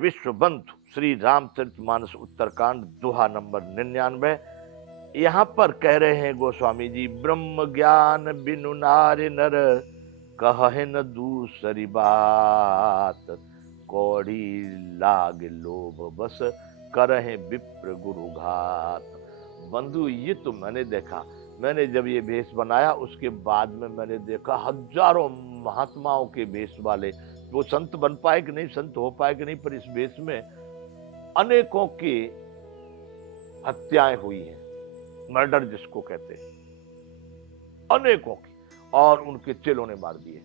विश्व बंधु श्री रामचरितमानस उत्तरकांड दोहा नंबर 99। यहाँ पर कह रहे हैं गोस्वामी जी, ब्रह्म ज्ञान बिनु नारि नर कहे न दूसरी बात, कौड़ी लाग लोभ बस करहे विप्र गुरु घात। बंधु ये तो मैंने देखा, मैंने जब ये भेष बनाया उसके बाद में मैंने देखा हजारों महात्माओं के भेष वाले, वो संत बन पाए कि नहीं, संत हो पाए कि नहीं, पर इस भेष में अनेकों की हत्याएं हुई हैं, मर्डर जिसको कहते हैं, अनेकों की, और उनके चेलों ने मार दिए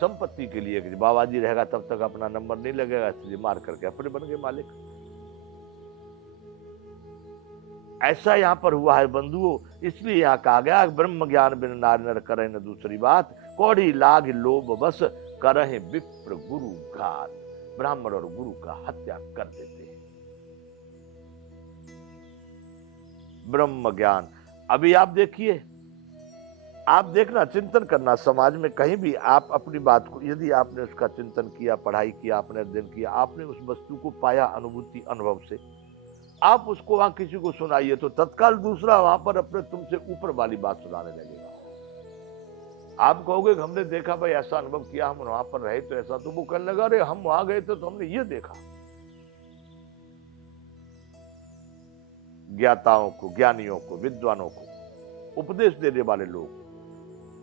संपत्ति के लिए कि बाबा जी रहेगा तब तक अपना नंबर नहीं लगेगा, इसलिए मार करके अपने बन गए मालिक। ऐसा यहां पर हुआ है बंधुओं, इसलिए यहां कहा गया ब्रह्म ज्ञान बिन नारि नर करे न दूसरी बात, कौड़ी लाग लोभ बस करहे विप्र गुरु घात। ब्राह्मण और गुरु का हत्या कर देते हैं। ब्रह्म ज्ञान, अभी आप देखिए, आप देखना, चिंतन करना, समाज में कहीं भी आप अपनी बात को, यदि आपने उसका चिंतन किया, पढ़ाई किया, आपने अध्ययन किया, आपने उस वस्तु को पाया अनुभूति अनुभव से, आप उसको वहां किसी को सुनाइए तो तत्काल दूसरा वहां पर अपने तुमसे ऊपर वाली बात सुनाने लगेगा। आप कहोगे कि हमने देखा भाई, ऐसा अनुभव किया, हम वहां पर रहे तो ऐसा, तो वो कहने लगा अरे हम वहां गए थे तो हमने ये देखा। ज्ञाताओं को, ज्ञानियों को, विद्वानों को उपदेश देने वाले लोग,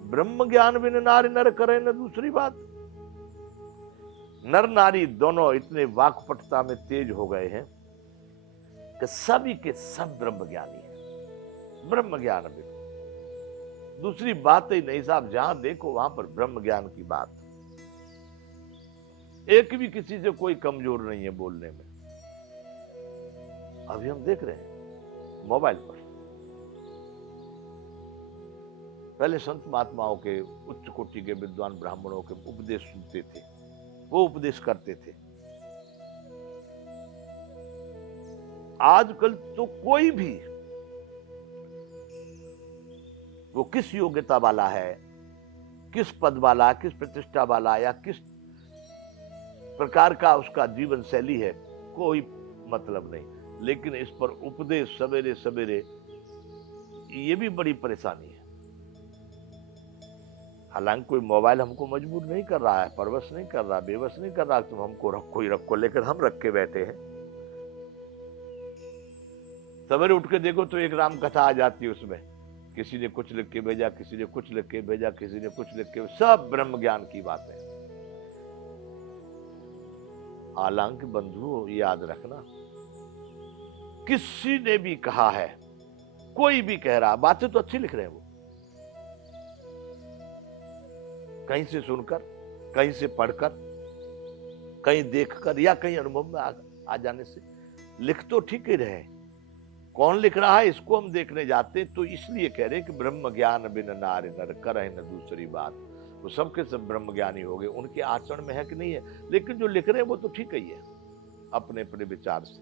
ब्रह्म ज्ञान बिन नारि नर करे न दूसरी बात। नर नारी दोनों इतने वाक्पटुता में तेज हो गए हैं कि सभी के सब ब्रह्म ज्ञानी है। ब्रह्म ज्ञान बिन दूसरी बात ही नहीं साहब, जहां देखो वहां पर ब्रह्म ज्ञान की बात। एक भी किसी से कोई कमजोर नहीं है बोलने में। अभी हम देख रहे हैं मोबाइल पर, पहले संत महात्माओं के, उच्च कोटि के विद्वान ब्राह्मणों के उपदेश सुनते थे, वो उपदेश करते थे। आजकल तो कोई भी, वो किस योग्यता वाला है, किस पद वाला, किस प्रतिष्ठा वाला, या किस प्रकार का उसका जीवन शैली है, कोई मतलब नहीं। लेकिन इस पर उपदेश सवेरे सवेरे, ये भी बड़ी परेशानी है। हालांकि कोई मोबाइल हमको मजबूर नहीं कर रहा है, परवश नहीं कर रहा, बेबस नहीं कर रहा, तुम हमको रखो ही रखो, लेकिन हम रख के बैठे हैं। सवेरे उठ के देखो तो एक राम कथा आ जाती है, उसमें किसी ने कुछ लिख के भेजा, किसी ने कुछ लिख के भेजा, किसी ने कुछ लिख के, सब ब्रह्म ज्ञान की बात है। हालांकि बंधुओं याद रखना, किसी ने भी कहा है, कोई भी कह रहा, बातें तो अच्छी लिख रहे हैं वो, कहीं से सुनकर, कहीं से पढ़कर, कहीं देखकर, या कहीं अनुभव में आ जाने से लिख तो ठीक ही रहे। कौन लिख रहा है इसको हम देखने जाते, तो इसलिए कह रहे हैं कि ब्रह्म ज्ञान बिन नारि नर करहि न दूसरी बात। वो सबके सब ब्रह्म ज्ञानी हो गए, उनके आचरण में है कि नहीं है, लेकिन जो लिख रहे हैं वो तो ठीक ही है अपने अपने विचार से,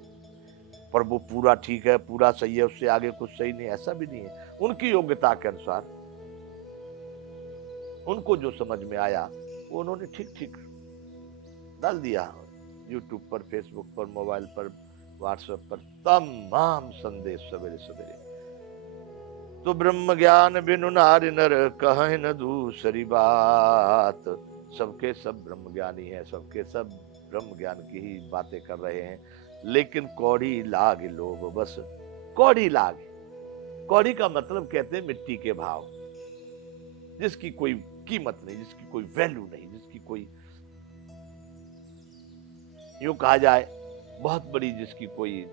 पर वो पूरा ठीक है, पूरा सही है, उससे आगे कुछ सही नहीं, ऐसा भी नहीं है। उनकी योग्यता के अनुसार उनको जो समझ में आया वो उन्होंने ठीक ठीक डाल दिया। यूट्यूब पर, फेसबुक पर, मोबाइल पर, व्हाट्सएप पर तमाम संदेश सवेरे सवेरे। तो ब्रह्म ज्ञान बिनु नारि नर कहे न दूसरी बात। सबके सब ब्रह्म ज्ञानी है, सबके सब ब्रह्म ज्ञान की ही बातें कर रहे हैं, लेकिन कौड़ी लाग लोभ बस। कौड़ी लाग, कौड़ी का मतलब कहते हैं मिट्टी के भाव, जिसकी कोई कीमत नहीं, जिसकी कोई वैल्यू नहीं, जिसकी कोई, यूं कहा जाए बहुत बड़ी, जिसकी कोई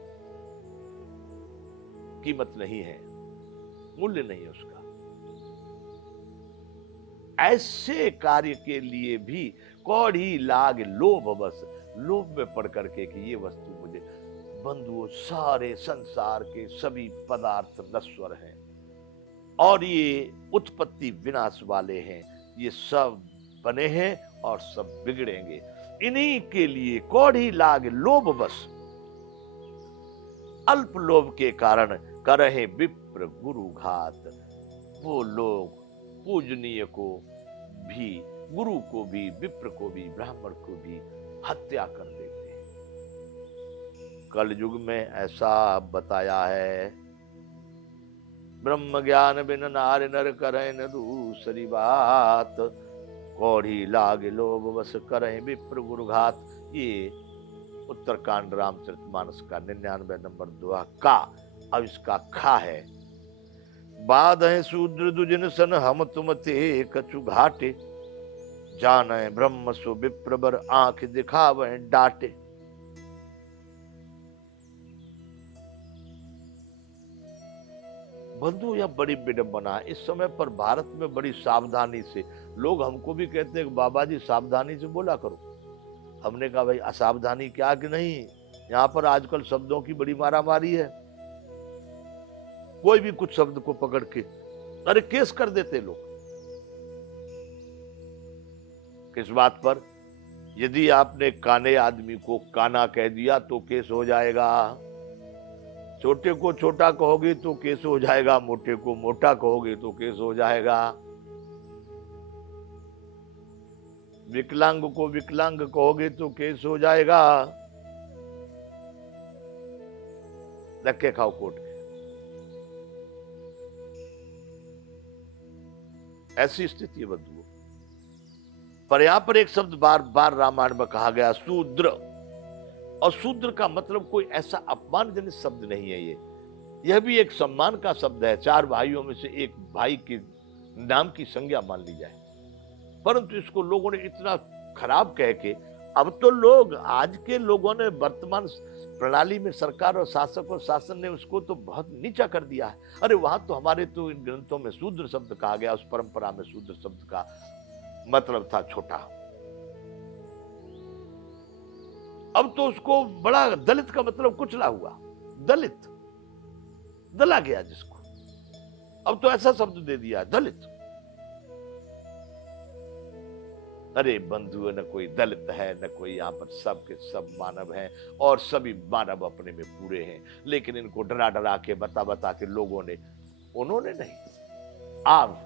कीमत नहीं है, मूल्य नहीं है उसका। ऐसे कार्य के लिए भी कौड़ी लाग लोभ बस, लोभ में पड़ करके कि ये वस्तु मुझे। बंधुओं, सारे संसार के सभी पदार्थ नश्वर हैं और ये उत्पत्ति विनाश वाले हैं, ये सब बने हैं और सब बिगड़ेंगे। इन्हीं के लिए कौड़ी लाग लोभ बस, अल्प लोभ के कारण करहे विप्र गुरु घात। वो लोग पूजनीय को भी गुरु को भी, विप्र को भी, ब्राह्मण को भी हत्या कर देते हैं। कल युग में ऐसा बताया है, ब्रह्म ज्ञान बिन नार नर करें न दूसरी बात, कौड़ी लागे लोग बस करें विप्र गुरुघात। ये उत्तरकांड रामचरितमानस का 99 नंबर दोहा का। अब इसका खा है, बाद है शूद्र दुजिन सन हम तुम ते कछु घाटे, जाने ब्रह्म सो विप्रबर आंख दिखावे डाटे। बंधु यह बड़ी विडंबना है। इस समय पर भारत में बड़ी सावधानी से लोग हमको भी कहते हैं कि बाबा जी सावधानी से बोला करो। हमने कहा भाई असावधानी क्या कि नहीं, यहाँ पर आजकल शब्दों की बड़ी मारामारी है। कोई भी कुछ शब्द को पकड़ के अरे केस कर देते लोग। किस बात पर? यदि आपने काने आदमी को काना कह दिया तो केस हो जाएगा, छोटे को छोटा कहोगे तो केस हो जाएगा, मोटे को मोटा कहोगे तो केस हो जाएगा, विकलांग को विकलांग कहोगे तो केस हो जाएगा। धक्के खाओ कोर्ट के। ऐसी स्थिति है बंधुओं। पर यहां पर एक शब्द बार बार रामायण में कहा गया, शूद्र। और शूद्र का मतलब कोई ऐसा अपमानजनक शब्द नहीं है। यह भी एक सम्मान का शब्द है। चार भाइयों में से एक भाई के नाम की संज्ञा मान ली जाए, परंतु इसको लोगों ने इतना खराब कह के, अब तो लोग, आज के लोगों ने वर्तमान प्रणाली में सरकार और शासक और शासन ने उसको तो बहुत नीचा कर दिया है। अरे वहां तो हमारे तो इन ग्रंथों में शूद्र शब्द कहा गया, उस परंपरा में शूद्र शब्द का मतलब था छोटा। अब तो उसको बड़ा, दलित का मतलब कुचला हुआ, दलित दला गया जिसको, अब तो ऐसा शब्द दे दिया दलित। अरे बंधु, न कोई दलित है न कोई, यहाँ पर सब के सब मानव हैं और सभी मानव अपने में पूरे हैं। लेकिन इनको डरा डरा के, बता बता के लोगों ने, उन्होंने नहीं, आप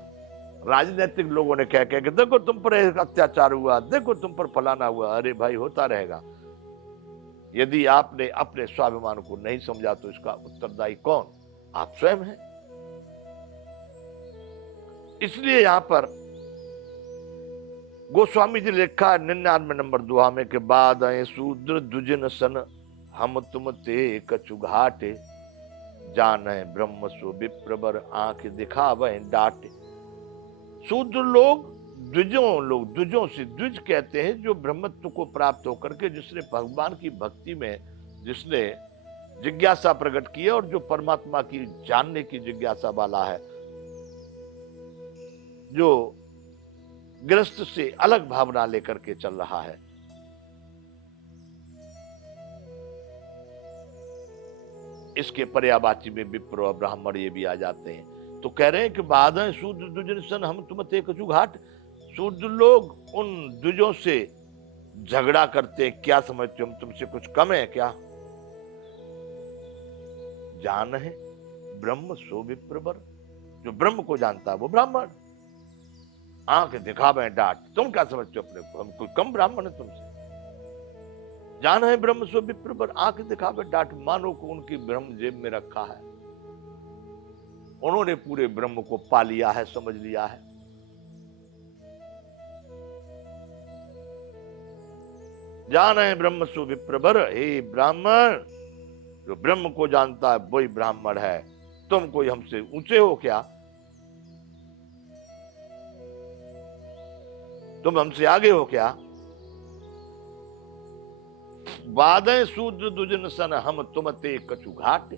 राजनीतिक लोगों ने कह कह के, देखो तुम पर अत्याचार हुआ, देखो तुम पर फलाना हुआ। अरे भाई होता रहेगा। यदि आपने अपने स्वाभिमान को नहीं समझा तो इसका उत्तरदायी कौन? आप स्वयं हैं। इसलिए यहां पर गोस्वामी जी लिखा है 99 नंबर दुआ में के, बाद आए शूद्र दुजिन सन हम तुम ते कछु घाटे, जान है ब्रह्म सो विप्रबर आंख दिखावे डाटे। शूद्र लोग द्विजों से, द्विज कहते हैं जो ब्रह्मत्व को प्राप्त होकर के, जिसने भगवान की भक्ति में जिसने जिज्ञासा प्रकट की है और जो परमात्मा की जानने की जिज्ञासा वाला है, जो गृहस्थ से अलग भावना लेकर के चल रहा है। इसके पर्यायवाची में विप्र और ब्राह्मण ये भी आ जाते हैं। तो कह रहे हैं कि बाधा शूद्र द्विजन सन हम तुम ते कछु घाट। शूद्र लोग उन द्विजों से झगड़ा करते हैं। क्या समझते हो, हम तुमसे कुछ कम है क्या? जान है ब्रह्म सो विप्रवर, जो ब्रह्म को जानता है वो ब्राह्मण। आंख दिखावे डांट, तुम क्या समझते हो अपने को, हम कोई कम ब्राह्मण है तुमसे? जान है ब्रह्म सो विप्रवर, आंख दिखावे डांट, मानो को उनकी ब्रह्म जेब में रखा है। उन्होंने पूरे ब्रह्म को पा लिया है, समझ लिया है। जान है ब्रह्म सो विप्रवर, हे ब्राह्मण, जो ब्रह्म को जानता है वही ब्राह्मण है। तुम कोई हमसे ऊंचे हो क्या? तुम हमसे आगे हो क्या? बाधे शूद्र दुजन सन हम तुम ते कछु घाट।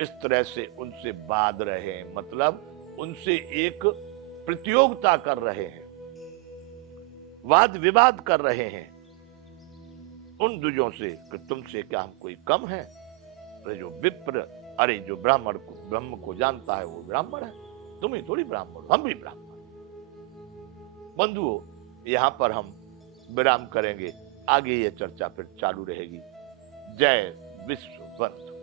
इस तरह से उनसे बाध रहे हैं, मतलब उनसे एक प्रतियोगिता कर रहे हैं, वाद विवाद कर रहे हैं उन द्विजों से कि तुमसे क्या हम कोई कम है? अरे जो विप्र, अरे जो ब्राह्मण को, ब्रह्म को जानता है वो ब्राह्मण है, तुम ही थोड़ी ब्राह्मण, हम भी ब्राह्मण। बंधुओं, यहां पर हम विराम करेंगे, आगे ये चर्चा फिर चालू रहेगी। जय विश्व बंधु।